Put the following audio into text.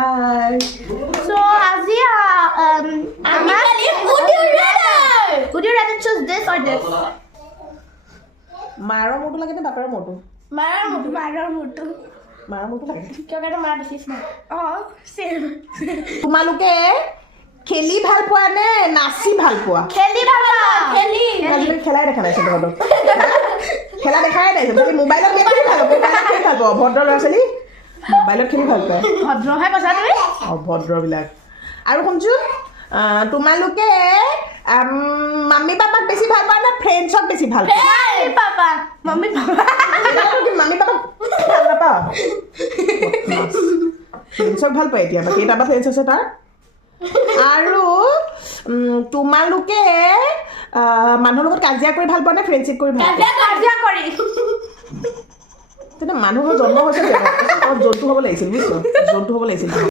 Hi. So Azia, would you rather choose this or this? Mara motu lage na bapara motu? Mara mutu. Mara motu lage. Kyo kata mara beshi smart. Oh, same. তোমালোকে খেলি ভাল পোৱা নে নাচি ভাল পোৱা? Kheli baba. Kheli. আজিকালি খেলাই দেখা নাই তোমালোক। খেলা দেখাই নাই তুমি মোবাইলত গেম খেলি ভাল পোৱা খেলি ভাল পোৱা ভদ্ৰ ল'ৰা ছোৱালী মোবাইলত খেলি ভাল পায় Bhadro hai kasa tumi? অভদ্ৰবিলাক আৰু শুনছো তোমালোকে মাম্মি পাপাক বেছি ভাল পোৱা নে ফ্ৰেণ্ডছক বেছি ভাল পোৱা Hey papa. Mommy papa. Mommy পাপাক ভাল নাপাওঁ ফ্ৰেণ্ডছক ভাল পায় এতিয়া কেইটা বা ফ্ৰেণ্ডছ আছে তাৰ আৰু তোমালোকে মানুহৰ লগত কাজিয়া কৰি ভাল পোৱা নে ফ্ৰেণ্ডশ্বিপ কৰি ভাল পোৱা Kajiya kori. তেনে মানুহৰ জন্ম হৈছে জন্তু হ'ব লাগিছিল বুজিছ জন্তু হ'ব লাগিছিল